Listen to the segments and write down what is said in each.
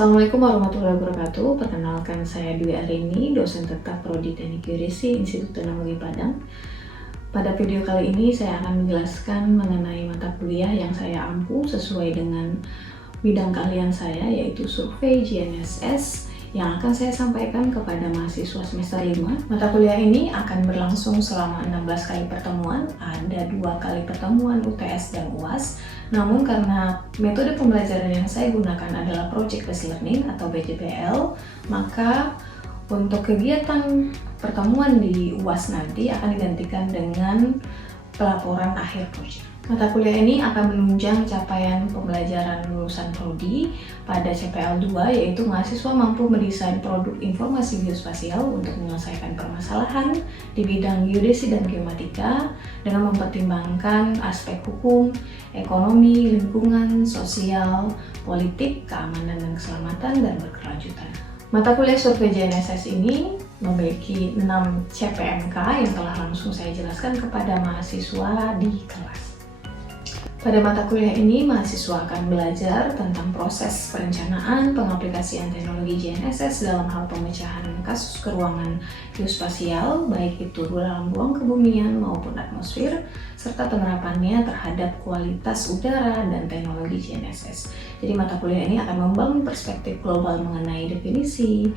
Assalamualaikum warahmatullahi wabarakatuh. Perkenalkan, saya Dwi Arini, dosen tetap Prodi Teknik Geodesi Institut Teknologi Padang. Pada video kali ini saya akan menjelaskan mengenai mata kuliah yang saya ampu sesuai dengan bidang keahlian saya, yaitu survei GNSS, yang akan saya sampaikan kepada mahasiswa semester 5. Mata kuliah ini akan berlangsung selama 16 kali pertemuan, ada 2 kali pertemuan UTS dan UAS. Namun karena metode pembelajaran yang saya gunakan adalah Project Based Learning atau PBL, maka untuk kegiatan pertemuan di UAS nanti akan digantikan dengan pelaporan akhir proyek. Mata kuliah ini akan menunjang capaian pembelajaran lulusan prodi pada CPL 2, yaitu mahasiswa mampu mendesain produk informasi geospasial untuk menyelesaikan permasalahan di bidang geodesi dan geomatika dengan mempertimbangkan aspek hukum, ekonomi, lingkungan, sosial, politik, keamanan dan keselamatan, dan berkelanjutan. Mata kuliah survei GNSS ini memiliki 6 CPMK yang telah langsung saya jelaskan kepada mahasiswa di kelas. Pada mata kuliah ini, mahasiswa akan belajar tentang proses perencanaan pengaplikasian teknologi GNSS dalam hal pemecahan kasus keruangan geospasial, baik itu dalam ruang kebumian maupun atmosfer, serta penerapannya terhadap kualitas udara dan teknologi GNSS. Jadi mata kuliah ini akan membangun perspektif global mengenai definisi,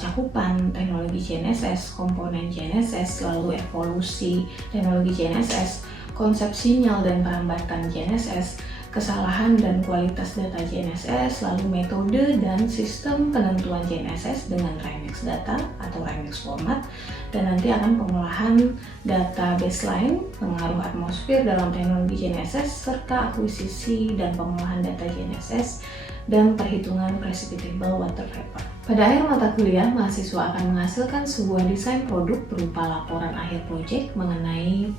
cakupan teknologi GNSS, komponen GNSS, lalu evolusi teknologi GNSS, konsep sinyal dan perambatan GNSS, kesalahan dan kualitas data GNSS, lalu metode dan sistem penentuan GNSS dengan Remix data atau Remix format, dan nanti akan pengolahan data baseline, pengaruh atmosfer dalam teknologi GNSS, serta akuisisi dan pengolahan data GNSS, dan perhitungan precipitable water vapor. Pada akhir mata kuliah, mahasiswa akan menghasilkan sebuah desain produk berupa laporan akhir proyek mengenai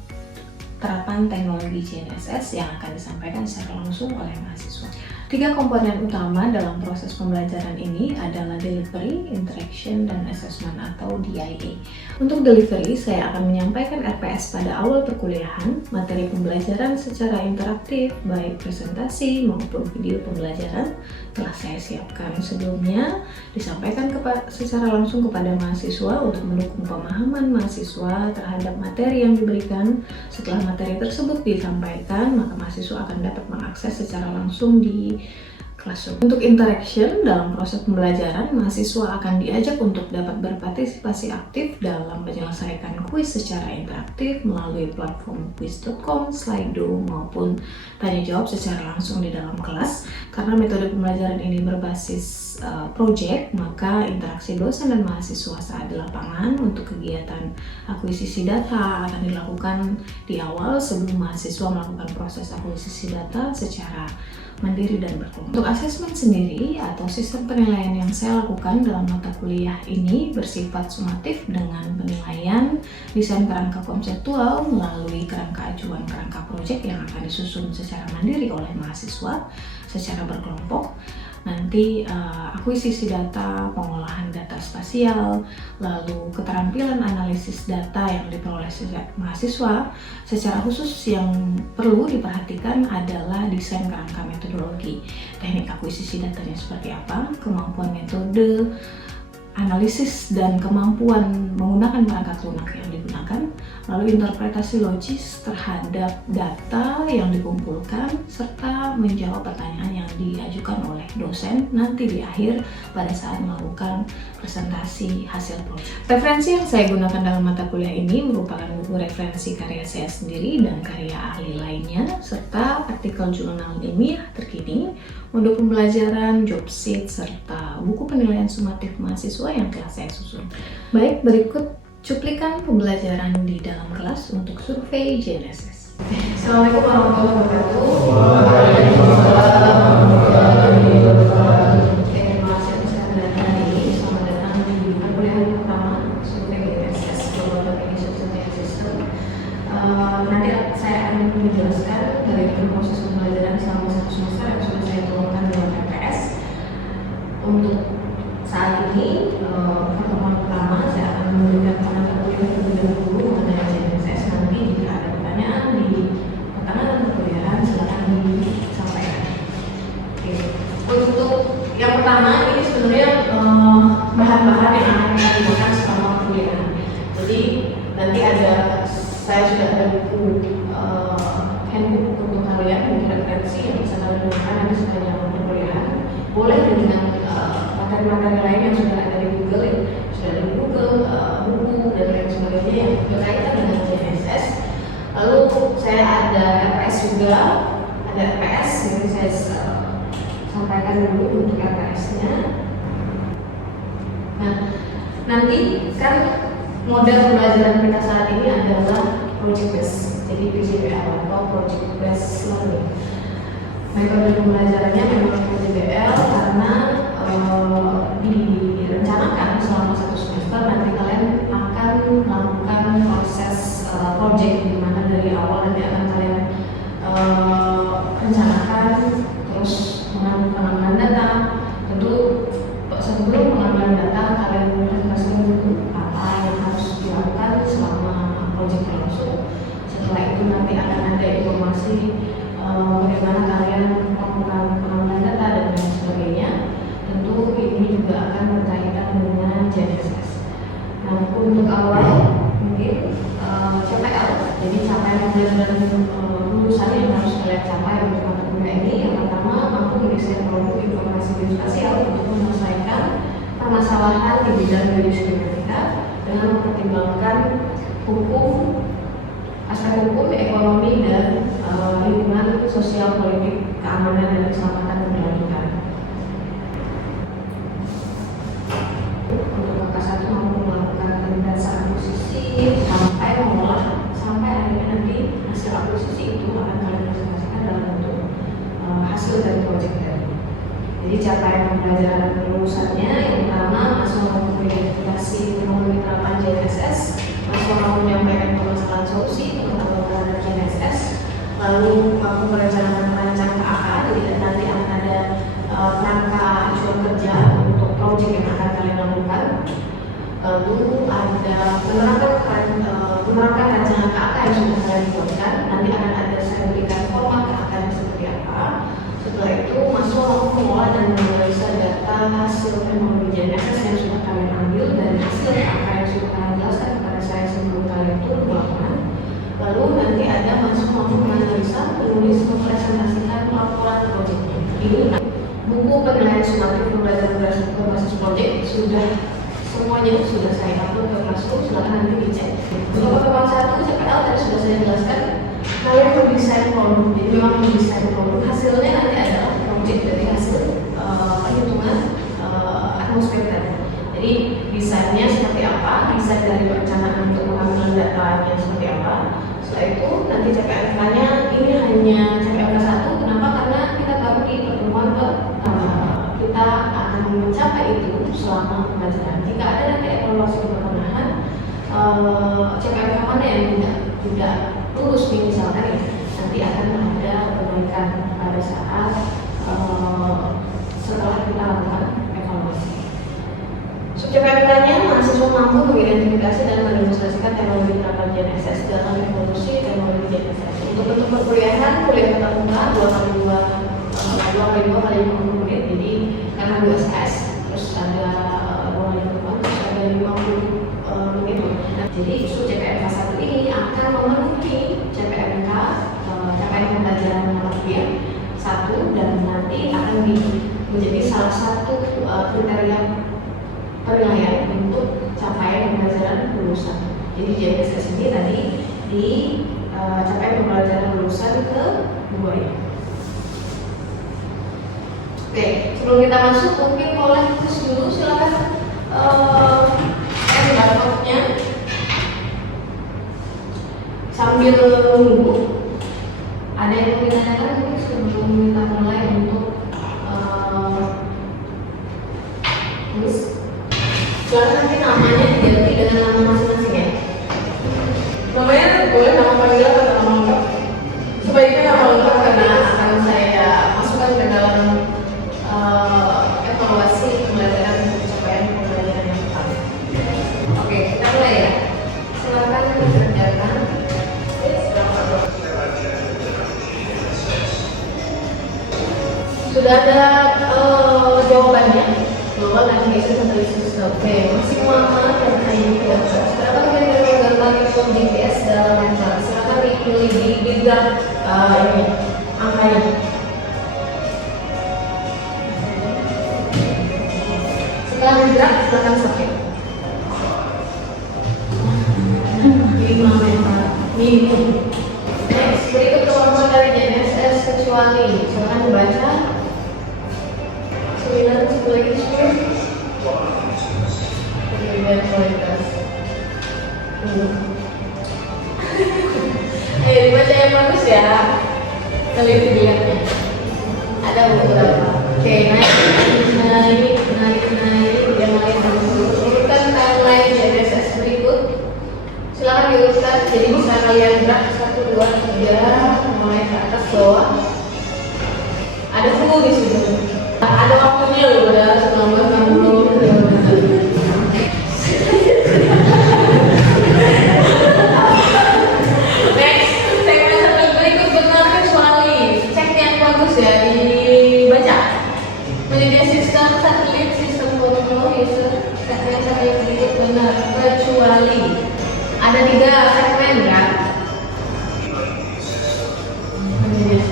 terapan teknologi GNSS yang akan disampaikan secara langsung oleh mahasiswa. 3 komponen utama dalam proses pembelajaran ini adalah delivery, interaction, dan assessment atau DIA. Untuk delivery, saya akan menyampaikan RPS pada awal perkuliahan, materi pembelajaran secara interaktif, baik presentasi maupun video pembelajaran telah saya siapkan sebelumnya, disampaikan secara langsung kepada mahasiswa untuk mendukung pemahaman mahasiswa terhadap materi yang diberikan. Setelah materi tersebut disampaikan, maka mahasiswa akan dapat mengakses secara langsung di classroom. Untuk interaction dalam proses pembelajaran, mahasiswa akan diajak untuk dapat berpartisipasi aktif dalam menyelesaikan kuis secara interaktif melalui platform quiz.com, Slido, maupun tanya jawab secara langsung di dalam kelas. Karena metode pembelajaran ini berbasis project, maka interaksi dosen dan mahasiswa saat di lapangan untuk kegiatan akuisisi data akan dilakukan di awal sebelum mahasiswa melakukan proses akuisisi data secara mandiri dan berkelompok. Untuk asesmen sendiri atau sistem penilaian yang saya lakukan dalam mata kuliah ini bersifat sumatif dengan penilaian desain kerangka konseptual melalui kerangka acuan kerangka proyek yang akan disusun secara mandiri oleh mahasiswa secara berkelompok. Nanti akuisisi data, pengolahan data spasial, lalu keterampilan analisis data yang diperoleh mahasiswa. Secara khusus yang perlu diperhatikan adalah desain kerangka metodologi, teknik akuisisi datanya seperti apa, kemampuan metode, analisis dan kemampuan menggunakan perangkat lunak yang digunakan, lalu interpretasi logis terhadap data yang dikumpulkan, serta menjawab pertanyaan yang diajukan oleh dosen nanti di akhir pada saat melakukan presentasi hasil proyek. Referensi yang saya gunakan dalam mata kuliah ini merupakan buku referensi karya saya sendiri dan karya ahli lainnya, serta artikel jurnal ilmiah terkini, modul pembelajaran, job sheet, serta buku penilaian sumatif mahasiswa yang telah saya susun. Baik, berikut cuplikan pembelajaran di dalam kelas untuk survei GNSS. Assalamualaikum warahmatullahi wabarakatuh. Terima kasih atas kehadiran hari ini. Selamat datang di perkuliahan pertama survei GNSS Global Definition Survey System. Nanti saya akan menjelaskan dari proses pembelajaran selama 1 semester yang sudah saya turunkan dalam RPS. Untuk saat ini, pertemuan pertama saya akan memberikan mata kuliah terlebih dahulu mengenai GNSS. Nanti jika ada pertanyaan di pertengahan perkuliahan silakan disampaikan. Oke. Untuk yang pertama saya sudah ada buku handbook untuk kalian, buku referensi yang bisa kalian gunakan nanti sepanjang perkuliahan. Boleh dengan materi-materi lain yang sudah ada di Google, buku dan lain sebagainya yang berkaitan dengan JNSS. Lalu saya ada RPS juga, ada RPS, jadi saya sampaikan dulu untuk RPS-nya. Nah, nanti kan model pembelajaran kita saat ini adalah project based, jadi PJBL atau project based learning. Metode pembelajarannya memang PJBL karena direncanakan selama 1 semester nanti kalian akan melakukan proses project, di mana dari awal nanti akan kalian rencanakan, terus mengambil pengambilan data. Tentu sebelum pengambilan data kalian presentasikan dulu apa yang harus dilakukan selama project berlangsung. Setelah itu nanti akan ada informasi bagaimana kalian melakukan pengambilan data dan lain sebagainya. Tentu ini juga akan berkaitan dengan JNSS. Nah, untuk awal mungkin CPL, jadi capaian pembelajaran lulusan yang harus kalian capai untuk mata kuliah ini. Yang pertama, mampu mendesain produk informasi geospasial untuk menyelesaikan permasalahan di bidang geospasial dengan mempertimbangkan hukum, aspek hukum, ekonomi, dan lingkungan sosial, politik, keamanan, dan keselamatan keberlanjutan. Untuk angka 1 mampu melakukan pendataan akuisisi sampai mengolah, sampai akhirnya nanti hasil akuisisi itu akan kalian presentasikan dalam bentuk hasil dari proyek tadi. Jadi capaian pembelajaran lulusannya yang pertama, masuk mampu mengidentifikasi teknologi terapan JNSS, masuk mampu menyampaikan permasalahan solusi pengetahuan terhadap JNSS, lalu mampu merancang KAK, jadi nanti akan ada kerangka acuan kerja untuk proyek yang akan kalian lakukan. Lalu ada menerapkan rancangan KAK yang sudah kalian buatkan, nanti akan ada saya berikan format KAK yang seperti apa. Setelah itu masuk mampu mengolah dan menganalisa data hasil teknologi JNSS yang sudah kalian ambil dan hasil KAK yang sudah kalian jelaskan kepada saya sebelum kalian turun ke lapangan. Lalu nanti ada masuk mampu menganalisa, menulis, mempresentasikan laporan proyeknya. Ini buku penilaian sumatif pembelajaran berbasis proyek sudah semuanya sudah saya upload ke Classroom, silahkan nanti dicek. Untuk pertemuan 1 CPL tadi sudah saya jelaskan, kalian mendesain produk, jadi memang mendesain produk, hasilnya nanti adalah proyek dari hasil perhitungan atmosfer tadi. Jadi desainnya seperti apa, desain dari perencanaan untuk mengambil datanya seperti apa. Setelah itu nanti CPLK-nya ini hanya CPLK 1, kenapa? Karena kita baru di pertemuan kita akan mencapai itu selama pembelajaran. Jika ada nanti evaluasi di pertengahan, CPLK mana yang tidak lulus misalkan ya, nanti akan ada perbaikan pada saat setelah kita lakukan evaluasi. CPLK-nya mahasiswa mampu mengidentifikasi dan mendemonstrasikan teknologi penerapan JNSS dalam evolusi teknologi JNSS. Untuk bentuk perkuliahan, kuliah tatap muka 2x2 kali 50 menit, jadi karena 2 SKS, terus ada 2 kali 2, terus ada 50 menit. Nah, jadi justru CPNK 1 ini akan memenuhi CPNK capaian pembelajaran mata kuliah 1 dan nanti akan menjadi salah satu kriteria penilaian untuk capaian pembelajaran lulusan. Jadi JNSS ini tadi di capaian pembelajaran lulusan ke-2 ya. Oke, sebelum kita masuk mungkin boleh terus dulu silakan laptopnya sambil nunggu. Ada yang mau ditanyakan mungkin sebelum kita mulai untuk tulis. Silakan nanti namanya diganti dengan nama masing-masing ya. Namanya boleh nama panggilan atau nama lengkap. Sebaiknya nama lengkap karena akan saya masukkan ke dalam evaluasi pembelajaran capaian pembelajaran yang pertama. Oke, kita mulai ya. Silakan dikerjakan. Sudah ada jawabannya. Global Navigation Satelit System. Oke, masih muamalah dan IUP. Sekarang kita akan menggambarkan GPS dalam tidak ini angkanya. Setelah digerak, silakan submit. 5 meter minimum. Next, berikut kemampuan dari GNSS kecuali. Silakan dibaca. Seminar lagi script. Kemudian kualitas. Ayo dibaca yang bagus ya. Teliti dilihatnya. Ada beberapa. Oke, naik. Yang lain harus urutkan timeline GNSS berikut. Silakan diurutkan. Jadi bisa kalian gerak 1, 2, 3, mulai ke atas bawah. Ada full di situ. Ada waktunya loh, udah 1960. Ya dibaca. Penyedia sistem satelit, sistem foto, segmen satelit berikut benar kecuali ada 3 segmen kan? Penyedia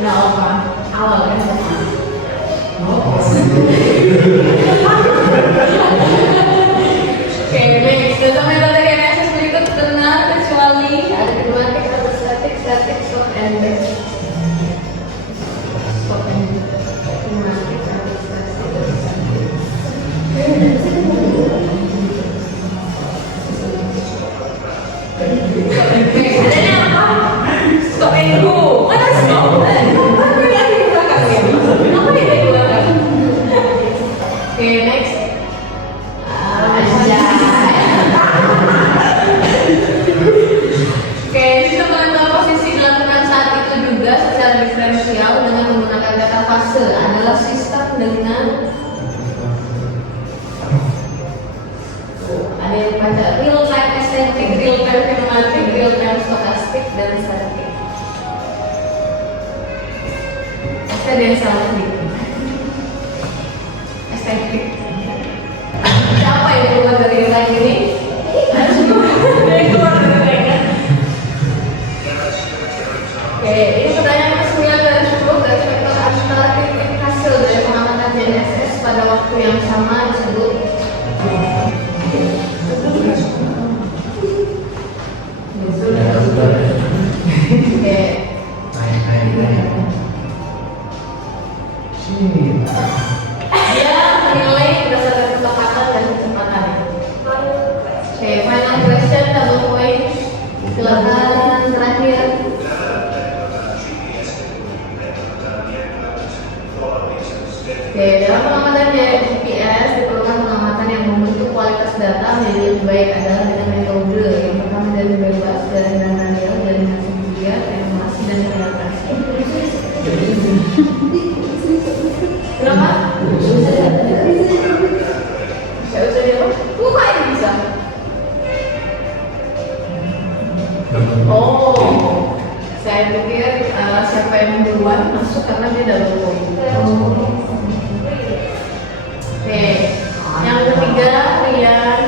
nah apa? Awal kan? Data metode GNSS berikut benar kecuali ada pneumatik atau static, stop and back. Stop and back. Pneumatik atau static. Adanya apa? Stop and go. Mana stop? Apa yang di belakang ya? Apa yang di belakang? Oke, next. Dengan menggunakan data fase adalah sistem dengan ada yang baca real time eccentric, real time pneumatic, real time stochastic, dan static. Pasti ada yang salah sedikit. Eccentric. Siapa yang keluar dari line ini? Harus keluar dari line. Oke, ini pertanyaan ke-9 dari 10 dari vektor antara titik hasil dari pengamatan GNSS pada waktu yang sama disebut. Oke. Dia menilai berdasarkan ketepatan dan kecepatan. Oke, final question, double point. Silakan terakhir. Oke, dalam pengamatan GPS diperlukan pengamatan yang membentuk kualitas data menjadi lebih baik adalah dengan metode yang pertama dari bebas jaringan radio, jaringan sekunder, animasi dan realisasi. Kenapa? Saya usah jawab. Buka ini bisa. Oh, saya pikir siapa yang duluan masuk karena dia dalam poin. Oke, yang ketiga Rian.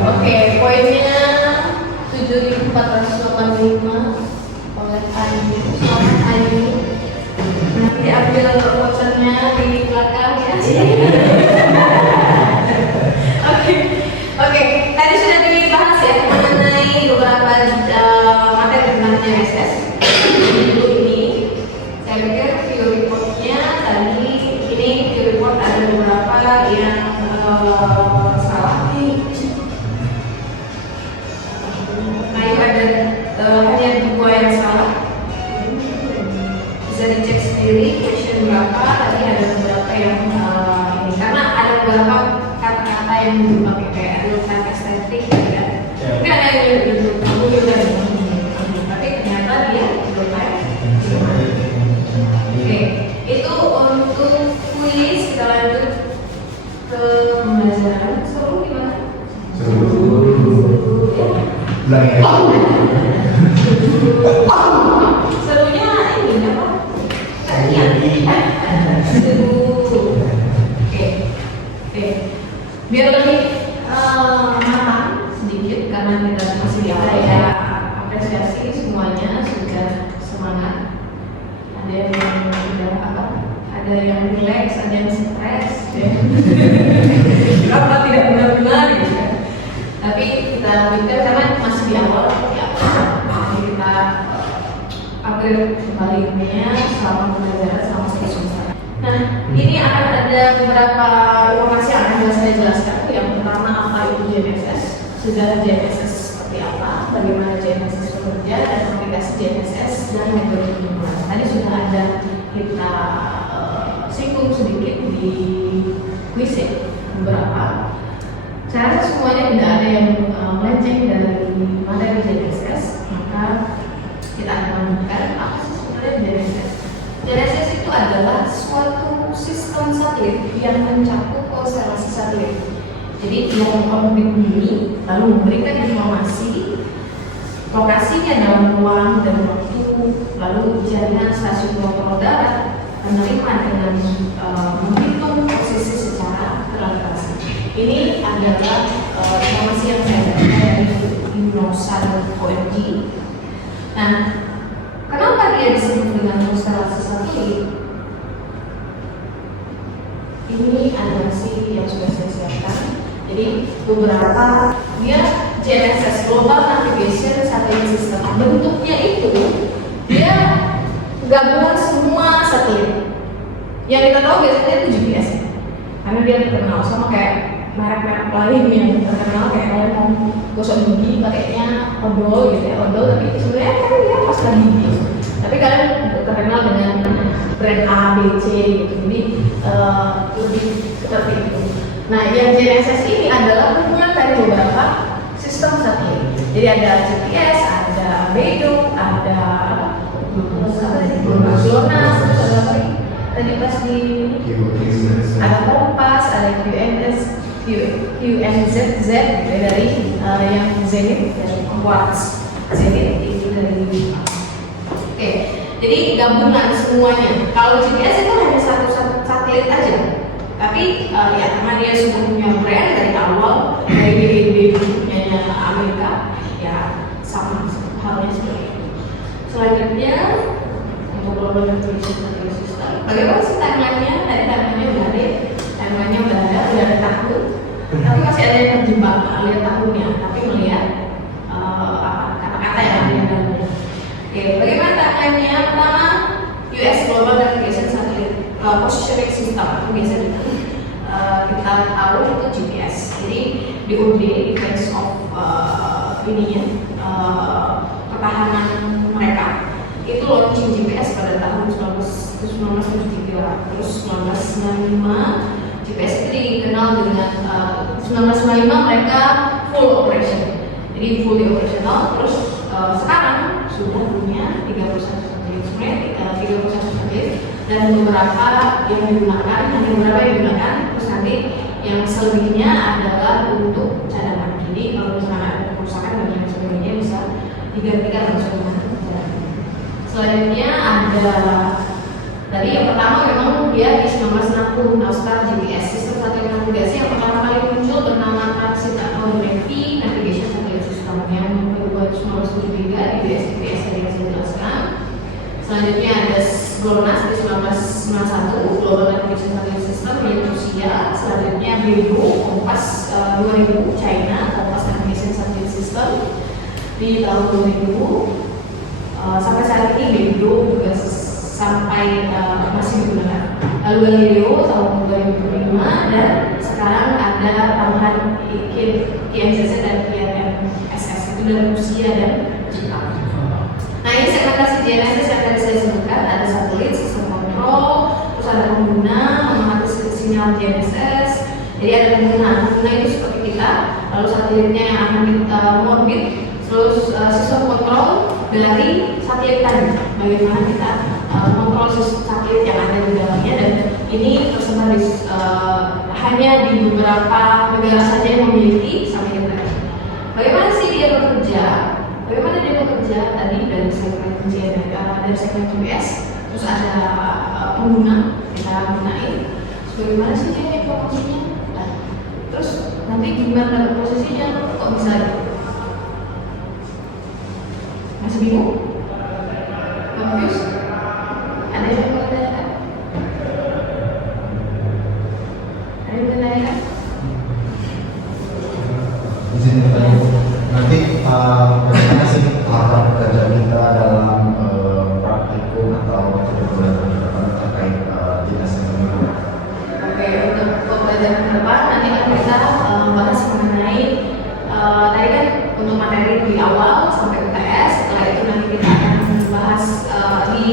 Oke, poinnya 7.485 oleh Ayu. Selamat Ayu. Nanti ambil vouchernya di belakang ya. Oke, tadi sudah dibahas ya mengenai beberapa materi tentang GNSS. Dulu ini saya pikir view reportnya tadi ini view report ada beberapa yang salah. Ayo ada hanya 2 yang salah. Bisa dicek sendiri question berapa. Tadi ada beberapa yang ini karena ada beberapa kata-kata yang dipakai kayak real time eccentric ya. Mungkin ada yang kamu juga tapi ternyata dia real time. Oke, itu untuk kuis. Kita lanjut ke pembelajaran. Seru gimana? Seru. Serunya ini apa? Seru. Oke. Biar lebih matang sedikit karena kita masih di awal ya. Apresiasi semuanya sudah semangat. Ada yang udah apa? Ada yang relax, ada yang stres. Apa tidak benar-benar gitu kan? Tapi kita pikir karena masih di awal ya. Jadi kita upgrade kembali ilmunya selama pembelajaran selama 1 semester. Nah, ini akan ada beberapa informasi yang akan saya jelaskan. Yang pertama, apa itu GNSS, sejarah GNSS seperti apa, bagaimana GNSS bekerja, dan aplikasi GNSS dan metode penggunaan. Tadi sudah ada kita singgung sedikit di kuis beberapa. Saya rasa semuanya tidak ada yang melenceng dari materi GNSS, maka kita akan menemukan apa sih sebenarnya GNSS. GNSS itu adalah suatu sistem satelit yang mencakup konstelasi satelit. Jadi dia mengorbit bumi, lalu memberikan informasi lokasinya dalam ruang dan waktu, lalu jaringan stasiun kontrol darat menerima dengan menghitung posisi secara relasi. Ini adalah informasi yang saya dapat dari Innosan.org. Nah, kenapa dia disebut dengan konstelasi satelit? Ini adalah yang sudah saya siapkan. Jadi beberapa dia GNSS Global Navigation Satellite System. Bentuknya itu dia gabungan semua satelit. Yang kita tahu biasanya itu GPS, karena dia terkenal sama kayak merek-merek lain yang terkenal kayak kalian mau gosok gigi pakainya odol gitu ya, odol, tapi sebenarnya kan dia pas lagi gigi. Tapi kalian terkenal dengan brand A, B, C gitu, jadi lebih seperti itu. Nah, yang GNSS ini adalah kumpulan dari beberapa sistem satelit. Jadi ada GPS, ada Beidou, ada GLONASS, terus ada apa lagi? Tadi pas di ada Kompas, ada QNZZ gitu, dari yang Zenith, dari Quartz Zenith itu dari. Oke, jadi gabungan semuanya. Kalau GPS itu hanya satu satelit aja, tapi ya karena dia sudah punya brand dari awal, dari punya Amerika, ya sama halnya seperti itu. Selanjutnya untuk global navigation satellite system, bagaimana sih timeline-nya? Dari timeline-nya udah ada, timeline-nya udah ada tahun, tapi masih ada yang terjebak lihat tahunnya, tapi melihat kata-kata yang ada di dalamnya. Oke, bagaimana timeline-nya? Pertama, US Global Navigation Satellite Positioning System, itu biasa kita tahu itu GPS. Jadi DoD, Defense of pertahanan mereka itu launching GPS pada tahun 1973, terus 1995 GPS itu dikenal dengan 1995 mereka full operation, jadi fully operational. Terus sekarang sudah punya 31 satelit, sebenarnya 31 satelit, dan beberapa yang digunakan, hanya beberapa yang digunakan, terus nanti yang selebihnya adalah untuk cadangan. Jadi kalau misalnya ada kerusakan dan lain sebagainya bisa digantikan langsung dengan cadangan. Selanjutnya ada tadi yang pertama memang dia di 1960 Austar GPS, sistem satelit navigasi yang pertama kali muncul bernama Transit atau Navy Navigation Satellite System yang dibuat 1973 di BSPS tadi saya jelaskan. Selanjutnya ada GLONASS di 1991 Global Navigation Satellite System milik Rusia. Selanjutnya Beidou, Kompas 2000 China, Kompas Navigation Satellite System di tahun 2000. Sampai saat ini Beidou juga sampai masih digunakan. Lalu Galileo tahun 2005, dan sekarang ada tambahan QNZZ dan QNSS itu dari Rusia dan Jepang. Nah, ini segmentasi GNSS yang tadi saya sebutkan, ada satelit, sistem kontrol, terus ada pengguna, mengamati sinyal GNSS. Jadi ada pengguna itu seperti kita, lalu satelitnya yang akan orbit, terus sistem kontrol dari satelit tadi, bagaimana kita kontrol satelit yang ada di dalamnya, dan ini tersebar hanya di beberapa negara saja yang memiliki satelit tadi. Bagaimana sih dia bekerja? Bagaimana dia bekerja tadi dari segmen GPS, terus ada pengguna kita gunain. Bagaimana sih dia informasinya? Nah, terus nanti gimana dapat posisinya? Kok bisa? Masih bingung? Confused? Ada yang mau tanyakan? Ada yang mau tanyakan? Di sini nanti bagaimana sih harapan kerja kita dalam praktikum atau pembelajaran ke depan terkait dinas ekonomi? Oke, untuk pembelajaran ke depan nanti kan kita bahas mengenai tadi kan untuk materi di awal sampai UTS. Setelah itu nanti kita akan bahas di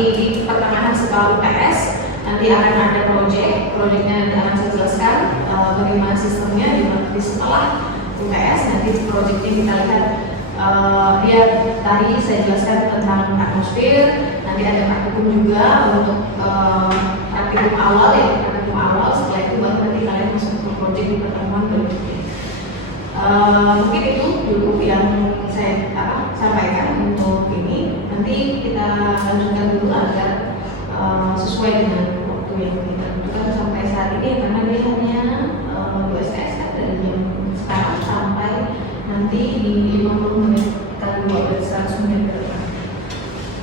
pertengahan setelah UTS nanti akan ada proyeknya nanti akan saya jelaskan bagaimana sistemnya di setelah UTS. Nanti proyeknya kita lihat dia tadi saya jelaskan tentang atmosfer, nanti ada praktikum juga untuk praktikum awal ya, praktikum awal. Setelah itu baru nanti kalian masuk ke proyek di pertemuan berikutnya. Mungkin itu dulu yang saya sampaikan untuk ini. Nanti kita lanjutkan dulu agar sesuai dengan waktu yang kita tentukan sampai saat ini, karena dia hanya 2 SKS dari jam sekarang sampai nanti di 50 menit kali 100 menit ke depan.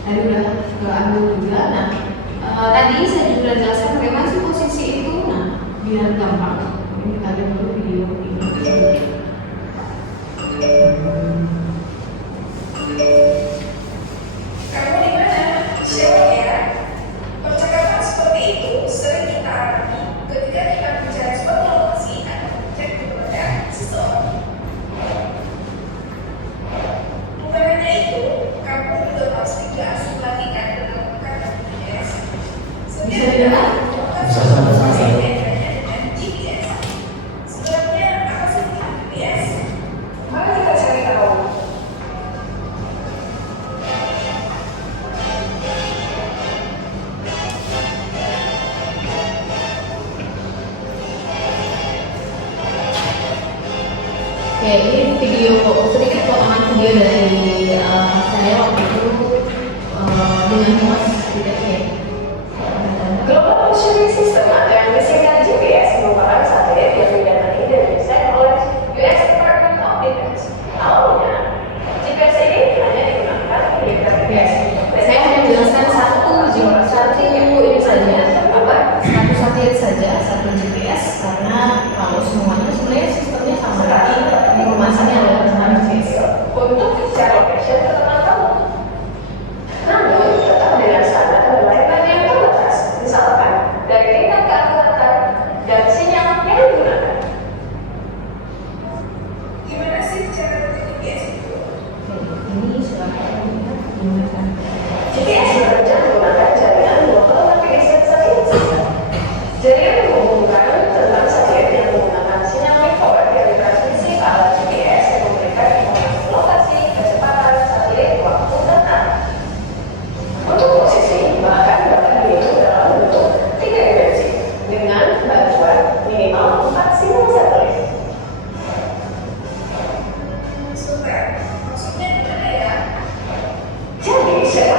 Tadi udah keambil juga. Nah, tadi saya juga jelaskan bagaimana sih posisi itu. Nah, biar gampang, ini kita lihat dulu video ini. Kamu di mana? Siapa ya? Percakapan seperti itu sering kita alami ketika kita bicara suatu lokasi atau objek kepada seseorang. Bukan hanya itu, kamu juga harus diasuh lagi kan dalam GPS. Bisa didengar? Dengan GPS. Sebenarnya apa sih GPS? Mari kita cari tahu. Oke, ini video sedikit potongan video dari saya waktu itu dengan Mas gitu ya. Global Positioning System atau yang disingkat GPS merupakan satelit yang didanai dan desain oleh US Department of Defense. Awalnya, GPS ini hanya digunakan di GPS. Saya hanya menjelaskan satu ini saja, satu satelit saja, satu GPS, karena kalau semuanya sebenarnya sistemnya sama, tapi informasinya adalah tentang GPS. Untuk share location ke teman kamu. Namun, tetap dengan standar pembelajaran yang terbatas. Misalkan, dari tingkat keakuratan dan sinyal yang digunakan. Gimana sih cara GPS itu? Ini silahkan menggunakan GPS bekerja menggunakan jaringan Global Navigation Satellite System. Jaringan menghubungkan tentang satelit yang menggunakan sinyal infrared yang ditransmisi ke alat GPS yang memberikan informasi lokasi, kecepatan, satelit, waktu, dan arah. Untuk posisi, bahkan dapat dihitung dalam bentuk 3 dimensi dengan bantuan minimal 4 sinyal satelit. Super, maksudnya gimana ya? Jadi, siapa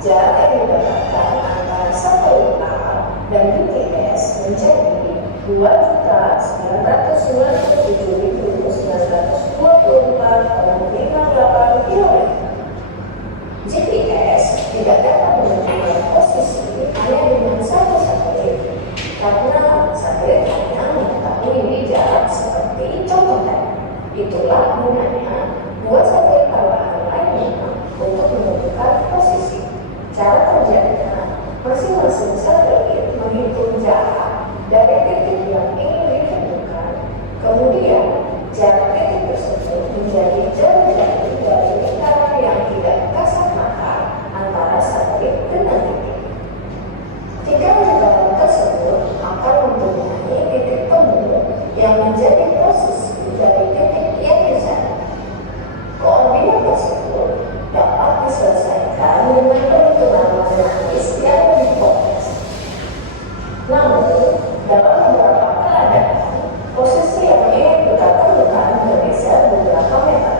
jarak yang didapatkan antara satelit A dan BTS menjadi 2.907.924,58 km. GPS tidak dapat menentukan posisi hanya dengan satu satelit karena satelit hanya mengetahui jarak seperti contoh tadi. Itulah gunanya dua satelit tambahan lainnya untuk menentukan posisi. Cara kerjanya, masing-masing satelit menghitung jarak dari titik yang ingin ditentukan, kemudian jarak titik tersebut menjadi jauh-jauh dari lingkaran yang tidak kasat mata antara satelit dengan titik. Tiga lingkaran tersebut akan mempunyai titik temu yang menjadi posisi dari titik yang dicari. Koordinat tersebut dapat diselesaikan dengan perhitungan matematis yang lebih kompleks. Namun, dalam beberapa keadaan, posisi yang ingin kita tentukan bergeser beberapa meter.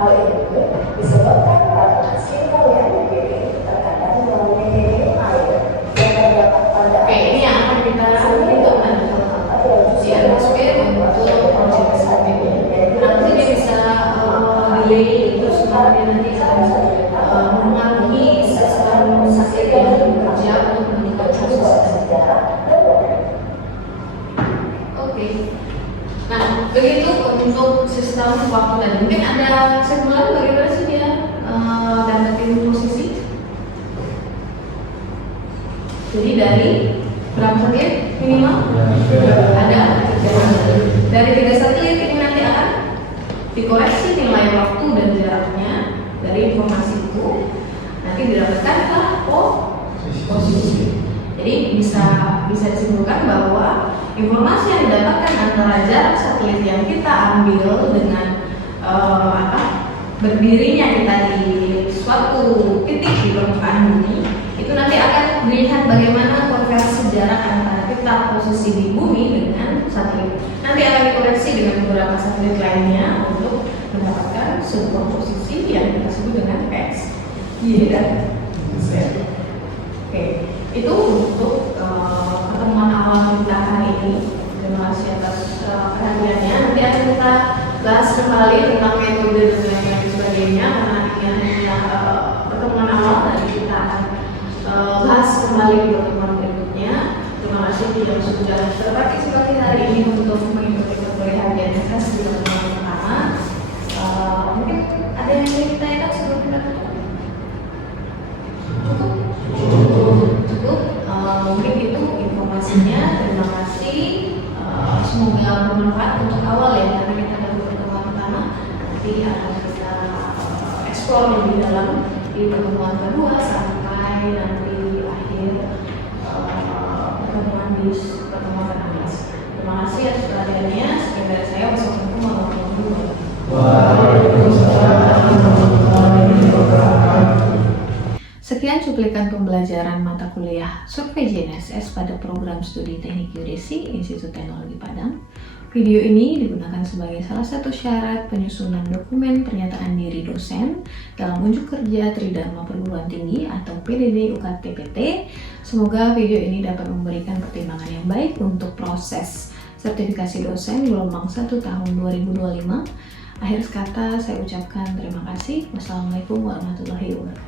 Hal ini disebabkan karena sinyal yang dipilih terkadang memiliki air yang terdapat pada Oke, ini yang akan kita perhitungkan. Dia maksudnya untuk proses seperti ini. Nanti dia bisa delay, terus kemudian nanti akan mempengaruhi sistem satelit yang bekerja untuk menentukan posisi. Oke. Nah, begitu untuk sistem waktu tadi. Mungkin ada kesimpulan bagaimana sih dia dapetin posisi? Jadi dari berapa satelit minimal? Ada 3 satelit. Dari 3 satelit ini nanti akan dikoreksi nilai waktu dan jaraknya dari informasi itu. Nanti didapatkanlah posisi. Jadi bisa disimpulkan bahwa informasi yang didapatkan antara jarak satelit yang kita ambil dengan berdirinya kita di suatu titik di permukaan bumi, itu nanti akan melihat bagaimana konversi jarak antara kita posisi di bumi dengan satelit. Nanti akan dikoreksi dengan beberapa satelit lainnya untuk mendapatkan sebuah posisi yang kita sebut dengan X, Y, dan Z. Oke, itu untuk pertemuan awal kita hari ini. Terima kasih atas perhatiannya. Nanti akan kita bahas kembali tentang metode dan lain sebagainya, karena ini hanya pertemuan awal. Nanti kita akan bahas kembali di pertemuan berikutnya. Terima kasih yang sudah berpartisipasi hari ini untuk mengikuti kuliah HGNSS di pertemuan pertama. Mungkin ada yang ingin ditanyakan sebelum kita tutup? Cukup. Mungkin itu informasinya. Terima kasih. Semoga bermanfaat untuk awal ya, karena kita baru pertemuan pertama. Nanti akan kita eksplor lebih dalam di pertemuan kedua sampai nanti akhir pertemuan di pertemuan ke-16. Terima kasih atas perhatiannya. Sekian dari saya. Wassalamualaikum warahmatullahi wabarakatuh. Waalaikumsalam warahmatullahi wabarakatuh. Sekian cuplikan pembelajaran mata kuliah Survei GNSS pada program studi Teknik Geodesi Institut Teknologi Padang. Video ini digunakan sebagai salah satu syarat penyusunan dokumen pernyataan diri dosen dalam unjuk kerja Tridharma Perguruan Tinggi atau PDD UKT-PT. Semoga video ini dapat memberikan pertimbangan yang baik untuk proses sertifikasi dosen gelombang 1 tahun 2025. Akhir kata saya ucapkan terima kasih. Wassalamualaikum warahmatullahi wabarakatuh.